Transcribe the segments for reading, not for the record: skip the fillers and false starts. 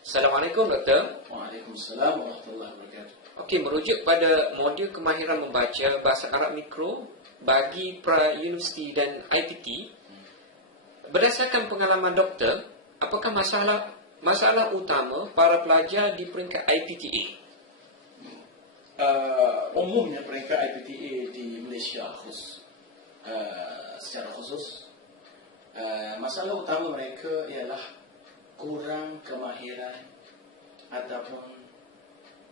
Assalamualaikum Doktor. Waalaikumsalam warahmatullahi wabarakatuh. Okey, merujuk pada modul kemahiran membaca bahasa Arab Mikro bagi pra-universiti dan IPT, berdasarkan pengalaman Doktor, apakah masalah utama para pelajar di peringkat IPTA? Umumnya peringkat IPTA di Malaysia secara khusus, masalah utama mereka ialah kurang kemahiran ataupun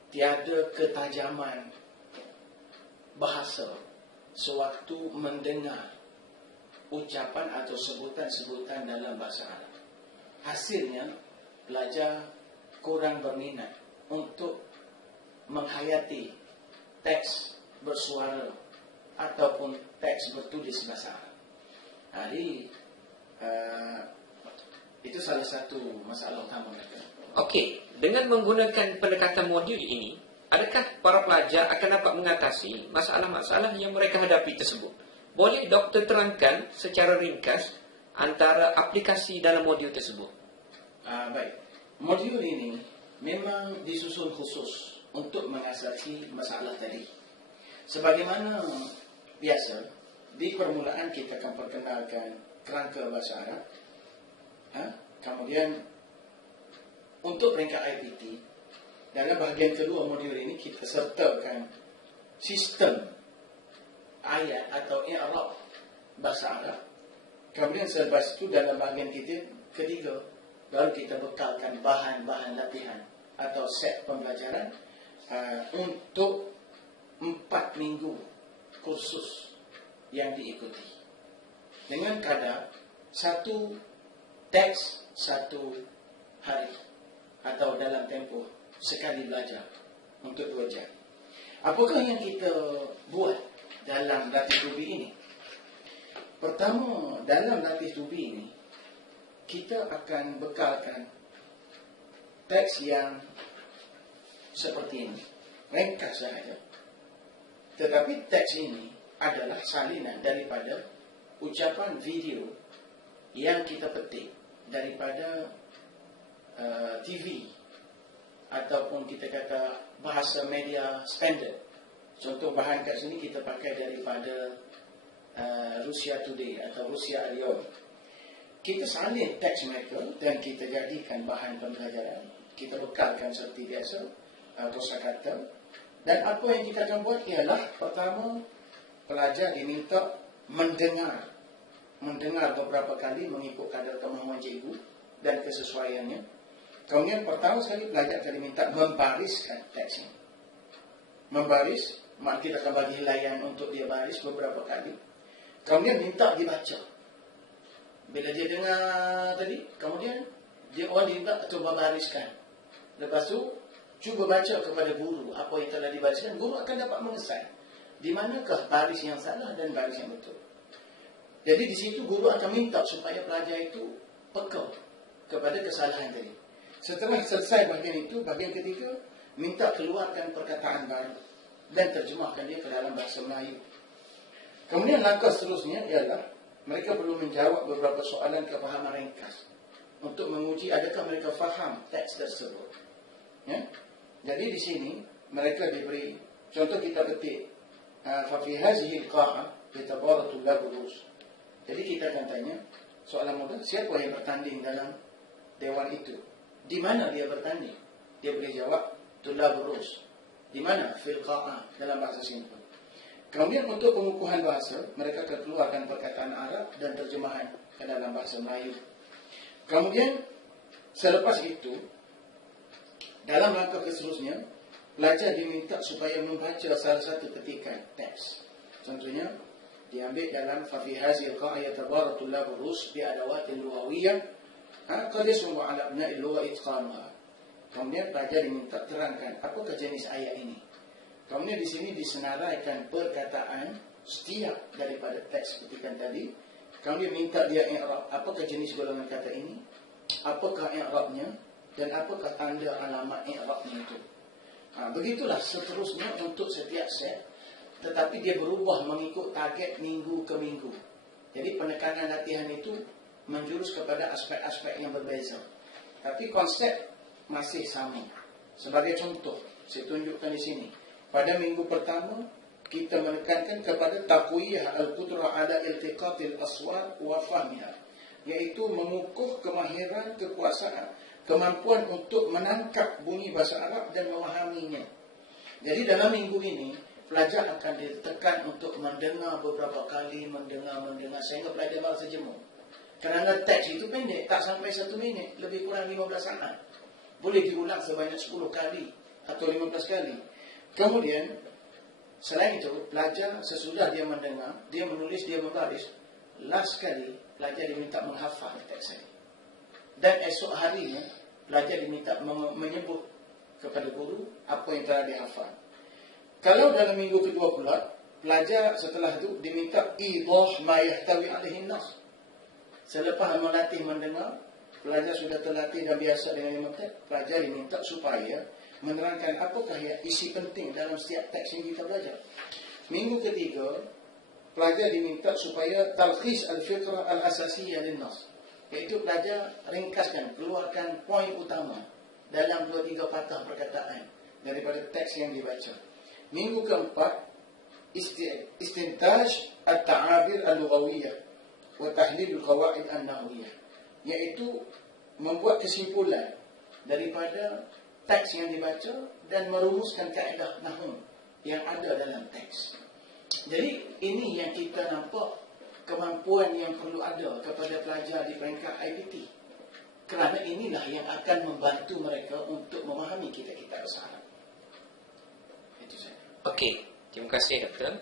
tiada ketajaman bahasa sewaktu mendengar ucapan atau sebutan-sebutan dalam bahasa Arab. Hasilnya, pelajar kurang berminat untuk menghayati teks bersuara ataupun teks bertulis bahasa Arab. Jadi, itu salah satu masalah utama mereka. Okey, dengan menggunakan pendekatan modul ini, adakah para pelajar akan dapat mengatasi masalah-masalah yang mereka hadapi tersebut? Boleh Doktor terangkan secara ringkas antara aplikasi dalam modul tersebut? Baik, modul ini memang disusun khusus untuk mengatasi masalah tadi. Sebagaimana biasa, di permulaan kita akan perkenalkan kerangka bahasa Arab. Kemudian untuk peringkat IPT, dalam bahagian kedua modul ini kita sertakan sistem ayat atau i'rab bahasa Arab. Kemudian selepas itu dalam bahagian ketiga baru kita bekalkan bahan-bahan latihan atau set pembelajaran untuk 4 minggu kursus yang diikuti dengan kadar 1 teks 1 hari atau dalam tempoh sekali belajar untuk 2 jam. Apakah yang kita buat dalam latih tubi ini? Pertama, dalam latih tubi ini kita akan bekalkan teks yang seperti ini, ringkas sahaja. Tetapi teks ini adalah salinan daripada ucapan video yang kita petik daripada TV ataupun kita kata bahasa media standard. Contoh bahan kat sini kita pakai daripada Rusia Today atau Rusia Aliyom. Kita salin teks mereka dan kita jadikan bahan pembelajaran. Kita bekalkan seperti biasa kosakata. Dan apa yang kita akan buat ialah, pertama, pelajar diminta mendengar beberapa kali mengikut kadar kemahuan cikgu dan kesesuaiannya. Kemudian pertama sekali pelajar akan diminta membariskan teks ini. Membaris, mak kita akan bagi layan untuk dia baris beberapa kali. Kemudian minta dibaca. Bila dia dengar tadi, kemudian dia minta cuba bariskan. Lepas tu cuba baca kepada guru apa yang telah dibariskan. Guru akan dapat mengesan di manakah baris yang salah dan baris yang betul. Jadi di situ guru akan minta supaya pelajar itu peka kepada kesalahan tadi. Setelah selesai bahagian itu, bahagian ketiga, minta keluarkan perkataan baru dan terjemahkan dia ke dalam bahasa Melayu. Kemudian langkah seterusnya ialah mereka perlu menjawab beberapa soalan kefahaman ringkas untuk menguji adakah mereka faham teks tersebut. Ya? Jadi di sini mereka diberi contoh, kita petik fa fi hadhihi al-qa'ah yatabaratu al-durus. Jadi kita akan tanya soalan mudah, siapa yang bertanding dalam dewan itu? Di mana dia bertanding? Dia boleh jawab tulab urus. Di mana? Fil qa'ah, dalam bahasa simple. Kemudian untuk pengukuhan bahasa, mereka akan keluarkan perkataan Arab dan terjemahan ke dalam bahasa Melayu. Kemudian selepas itu, dalam langkah seterusnya, pelajar diminta supaya membaca salah satu ketikan teks. Contohnya diambil dalam fafi hazil qa'iyat tabaratul laburus bi adawatil lughawiyah qad yasmu ala abna'il lugha itqanuha. Kemudian pelajar diminta terangkan apakah jenis ayat ini. Kemudian di sini disenaraikan perkataan setiap daripada teks ketikan tadi. Kemudian minta dia i'rab apakah jenis golongan kata ini, apakah i'rabnya dan apakah tanda alamat i'rabnya itu. Begitulah seterusnya untuk setiap set. Tetapi dia berubah mengikut target minggu ke minggu. Jadi penekanan latihan itu menjurus kepada aspek-aspek yang berbeza. Tapi konsep masih sama. Sebagai contoh, saya tunjukkan di sini. Pada minggu pertama, kita menekankan kepada taqwiyah al-qudrah ala iltiqatil aswar wa fahmiha, yaitu mengukuh kemahiran kekuasaan, kemampuan untuk menangkap bunyi bahasa Arab dan memahaminya. Jadi dalam minggu ini, pelajar akan ditekan untuk mendengar beberapa kali, mendengar sehingga pelajar merasa jemu. Kerana teks itu pendek, tak sampai 1 minit, lebih kurang 15 saat. Boleh diulang sebanyak 10 kali atau 15 kali. Kemudian, selain itu, pelajar sesudah dia mendengar, dia menulis, dia membaris, last kali, pelajar diminta menghafal teks ini. Dan esok harinya, pelajar diminta menyebut kepada guru apa yang telah dihafal. Kalau dalam minggu kedua pula, pelajar setelah itu diminta idah ma yahtawi alaihi nas. Selepas melatih mendengar, pelajar sudah terlatih dan biasa dengan teks, pelajar diminta supaya menerangkan apakah isi penting dalam setiap teks yang kita belajar. Minggu ketiga, pelajar diminta supaya talkhis al-fiqrah al-asasiyah lin-nas, iaitu pelajar ringkaskan, keluarkan poin utama dalam 2-3 patah perkataan daripada teks yang dibaca. Minggu keempat, istintaj at-ta'abir al-lughawiyah wa tahlil al-qawaid an-nahwiyah, iaitu membuat kesimpulan daripada teks yang dibaca dan merumuskan kaedah nahwu yang ada dalam teks. Jadi ini yang kita nampak kemampuan yang perlu ada kepada pelajar di peringkat IPT. Kerana inilah yang akan membantu mereka untuk memahami kitab-kitab bahasa Arab. Itu saja. Okey, terima kasih doktor.